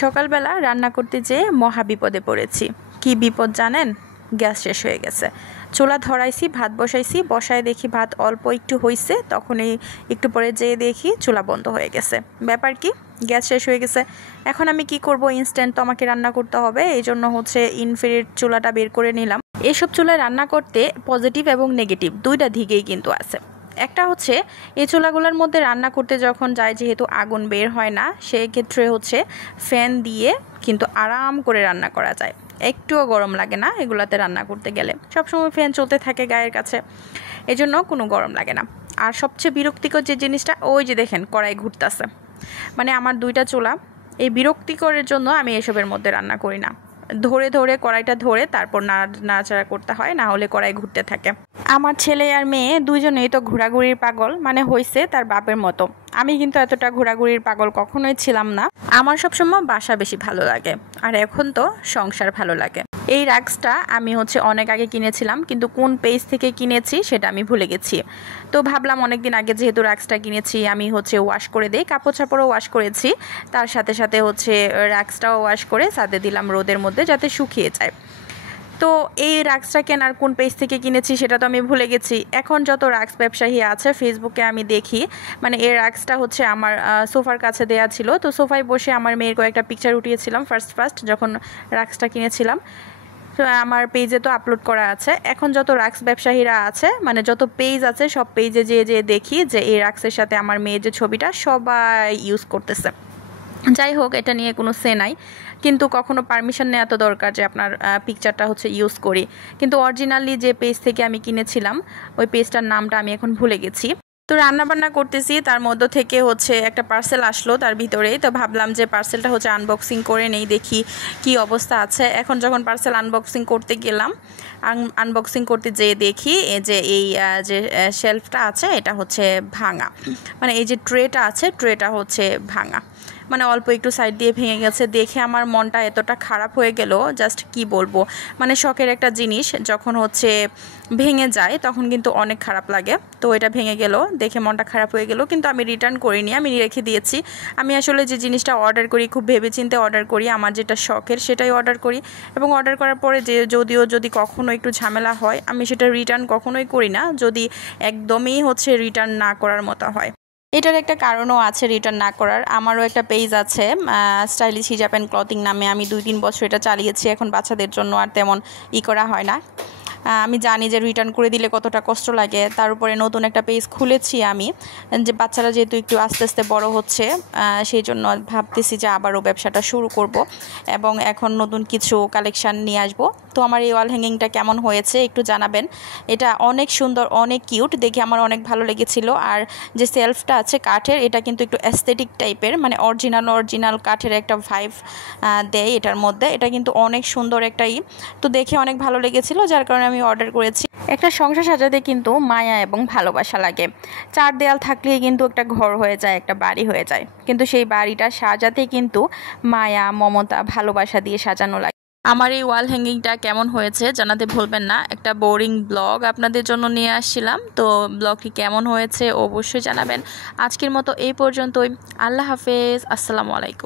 সকালবেলা রান্না করতে যেয়ে মহা বিপদে পড়েছি। কি বিপদ জানেন? গ্যাস শেষ হয়ে গেছে। চুলা ধরাইছি, ভাত বসায় দেখি ভাত অল্প একটু হইছে, তখনই একটু পরে যেয়ে দেখি চুলা বন্ধ হয়ে গেছে। ব্যাপার কি? গ্যাস শেষ হয়ে গেছে। এখন আমি কি করব? ইনস্ট্যান্ট তো আমাকে রান্না করতে হবে, এই জন্য ইনফ্রারেড চুলাটা বের করে নিলাম। এসব চুলায় রান্না করতে পজিটিভ এবং নেগেটিভ দুইটা দিকেই কিন্তু আছে। একটা এই চুলাগুলোর মধ্যে রান্না করতে যখন যায়, যেহেতু আগুন বের হয় না, সেই ক্ষেত্রে ফ্যান দিয়ে কিন্তু আরাম করে রান্না করা যায়, একটুও গরম লাগে না এগুলাতে রান্না করতে গেলে। সবসময় ফ্যান চলতে থাকে গায়ের কাছে, এজন্য কোনো গরম লাগে না। আর সবচেয়ে বিরক্তিকর যে জিনিসটা, ওই যে দেখেন কড়াই ঘুরতেছে, মানে আমার দুইটা চুলা। এই বিরক্তিকরের জন্য আমি এসবের মধ্যে রান্না করি না। ধরে কড়াইটা ধরে তারপর নাড়াচাড়া করতে হয়, না হলে কড়াই ঘুরতে থাকে। আমার ছেলে আর মেয়ে দুইজনেই তো ঘোরাঘুরির পাগল, মানে হয়েছে তার বাপের মতো। আমি কিন্তু এতটা ঘোরাঘুরির পাগল কখনোই ছিলাম না। আমার সবসময় বাসা বেশি ভালো লাগে, আর এখন তো সংসার ভালো লাগে। এই রাক্সটা আমি অনেক আগে কিনেছিলাম, কিন্তু কোন পেজ থেকে কিনেছি সেটা আমি ভুলে গেছি। তো ভাবলাম অনেকদিন আগে যেহেতু রাক্সটা কিনেছি, আমি ওয়াশ করে দিই। কাপড় চাপড়ও ওয়াশ করেছি, তার সাথে সাথে রাক্সটাও ওয়াশ করে সাথে দিলাম রোদের মধ্যে, যাতে শুকিয়ে যায়। তো এই রাক্সটা কেনার কোন পেজ থেকে কিনেছি সেটা তো আমি ভুলে গেছি। এখন যত রাক্স ব্যবসায়ী আছে ফেসবুকে আমি দেখি, মানে এই রাক্সটা আমার সোফার কাছে দেয়া ছিল। তো সোফায় বসে আমার মেয়ের কয়েকটা পিকচার উঠিয়েছিলাম ফার্স্ট যখন রাক্সটা কিনেছিলাম। তো আমার পেজে তো আপলোড করা আছে। এখন যত রাক্স ব্যবসায়ীরা আছে, মানে যত পেজ আছে, সব পেজে যে দেখি যে এই রাক্সের সাথে আমার মেয়ের যে ছবিটা সবাই ইউজ করতেছে। যাই হোক, এটা নিয়ে কোনো সে নাই, কিন্তু কখনো পারমিশন নেওয়া তো দরকার যে আপনার পিকচারটা ইউজ করি। কিন্তু অরিজিনালি যে পেজ থেকে আমি কিনেছিলাম, ওই পেজটার নামটা আমি এখন ভুলে গেছি। তো রান্নাবান্না করতেছি, তার মধ্য থেকে একটা পার্সেল আসলো তার ভিতরেই। তো ভাবলাম যে পার্সেলটা আনবক্সিং করে নেই, দেখি কি অবস্থা আছে। এখন যখন পার্সেল আনবক্সিং করতে গেলাম, আনবক্সিং করতে যেয়ে দেখি যে এই যে শেলফটা আছে এটা ভাঙা, মানে এই যে ট্রেটা আছে, ট্রেটা ভাঙা, মানে অল্প একটু সাইড দিয়ে ভেঙে গেছে। দেখে আমার মনটা এতটা খারাপ হয়ে গেল, জাস্ট কি বলবো। মানে শখের একটা জিনিস যখন ভেঙে যায় তখন কিন্তু অনেক খারাপ লাগে। তো এটা ভেঙে গেল দেখে মনটা খারাপ হয়ে গেল, কিন্তু আমি রিটার্ন করিনি, আমি রেখে দিয়েছি। আমি আসলে যে জিনিসটা অর্ডার করি খুব ভেবেচিন্তে অর্ডার করি, আমার যেটা শখের সেটাই অর্ডার করি। এবং অর্ডার করার পরে যদি কখনো একটু ঝামেলা হয়, আমি সেটা রিটার্ন কখনোই করি না, যদি একদমই রিটার্ন না করার মতো হয়। এটার একটা কারণও আছে রিটার্ন না করার। আমারও একটা পেজ আছে স্টাইলিশ হিজাব অ্যান্ড ক্লথিং নামে, আমি 2-3 বছর এটা চালিয়েছি। এখন বাচ্চাদের জন্য আর তেমন করা হয় না। আমি জানি যে রিটার্ন করে দিলে কতটা কষ্ট লাগে। তার উপরে নতুন একটা পেজ খুলেছি আমি, যে বাচ্চারা যেহেতু একটু আস্তে আস্তে বড় হচ্ছে, সেই জন্য ভাবতেছি যে আবারও ব্যবসাটা শুরু করব এবং এখন নতুন কিছু কালেকশান নিয়ে আসবো। তো আমার এই ওয়াল হ্যাঙ্গিংটা কেমন হয়েছে একটু জানাবেন। এটা অনেক সুন্দর, অনেক কিউট, দেখে আমার অনেক ভালো লেগেছিল। আর যে সেলফটা আছে কাঠের, এটা কিন্তু একটু অ্যাস্থেটিক টাইপের, মানে অরিজিনাল কাঠের একটা ভাইব দেয় এটার মধ্যে। এটা কিন্তু অনেক সুন্দর একটা তো দেখে অনেক ভালো লেগেছিল, যার কারণে আমি অর্ডার করেছি। একটা সংসার সাজাতে কিন্তু মায়া এবং ভালোবাসা লাগে। 4 দেয়াল থাকলেই কিন্তু একটা ঘর হয়ে যায়, একটা বাড়ি হয়ে যায়, কিন্তু সেই বাড়িটা সাজাতে কিন্তু মায়া, মমতা, ভালোবাসা দিয়ে সাজানো লাগে। আমার এই ওয়াল হ্যাঙ্গিংটা কেমন হয়েছে জানাতে ভুলবেন না। একটা বোরিং ব্লগ আপনাদের জন্য নিয়ে আসছিলাম, তো ব্লগটি কেমন হয়েছে অবশ্যই জানাবেন। আজকের মতো এই পর্যন্তই। আল্লাহ হাফেজ, আসসালামু আলাইকুম।